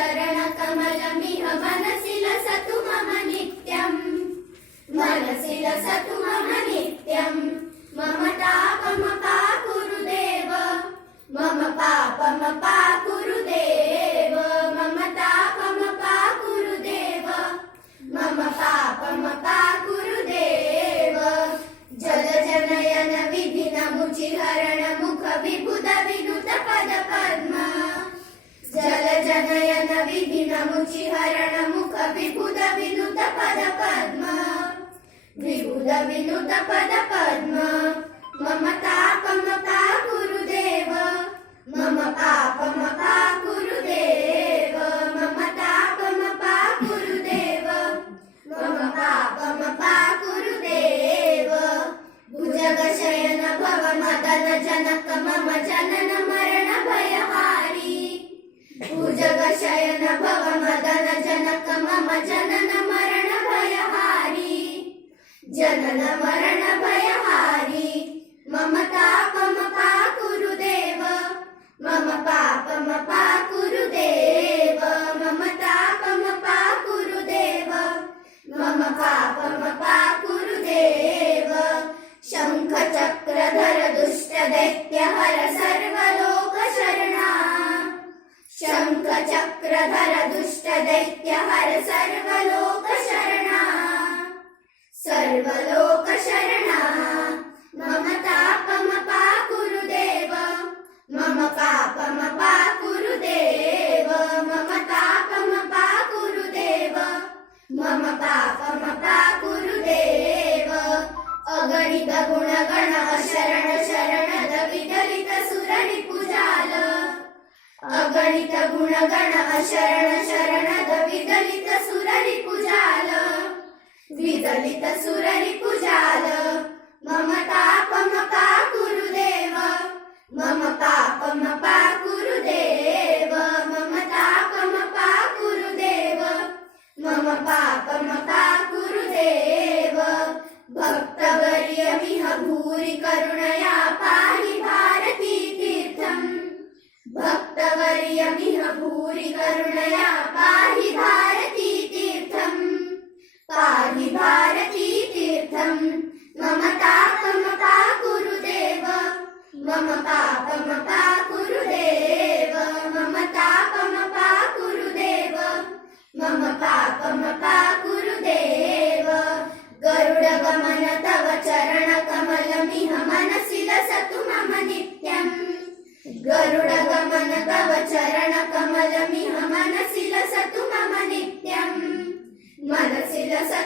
चरणकमलमिह मनसि लसतु मम नित्यम् मनसि लसतु मम नित्यम् मम तापमपाकुरु देव मम पापमपाकुरु देव मम तापमपाकुरु देव मम पापमपाकुरु देव जलजनयन विधिनमुचिहरण मुख विबुध विनुत पद पद्म जलजनयन विधिनमुचिहरण मुख विबुध विनुत पद पद्म विबुध विनुत पद पद्म मम तापमपाकुरु देव मम पापमपाकुरु देव मम तापमपाकुरु देव मम पापमपाकुरु देव भुजगशयन भव मदन जनक मम जनन मरण भयहारी भुजगशयन भव मदन जनक मम जनन मरण भयहारी जनन मरण भयहारी मम तापमपाकुरु देव मम पापमपाकुरु देव मम तापमपाकुरु देव मम पापमपाकुरु देव शंख चक्रधर दुष्ट दैत्य हर सर्वलोक शरणा शंख चक्रधर दुष्ट दैत्य हर सर्वलोक शरणा सर्वलोक शरणा मम तापमपाकुरु देव मम पापमपाकुरु देव मम तापमपाकुरु देव मम पापमपाकुरु देव अगणित गुणगण अशरण शरणद विदलित सुररिपुजाल अगणित गुणगण अशरण शरणद विदलित सुररिपुजाल विदलित सुररिपुजाल मम तापमपाकुरु देव मम पापमपाकुरु देव मम तापमपाकुरु देव मम पापमपाकुरु देव भक्तवर्यमिह भूरि करुणया पाहि भारती तीर्थम् भक्तवर्यमिह भूरि करुणया पाहि भारती तीर्थम् पाहि भारती तीर्थम् मम तापमपाकुरु देव मम पापमपाकुरु देव मम तापमपाकुरु देव मम पापमपाकुरु देव गरुडगमन तव चरणकमलमिह मनसि लसतु मम नित्यम् गरुडगमन तव चरणकमलमिह मनसि लसतु मम नित्यम् मनसि लसतु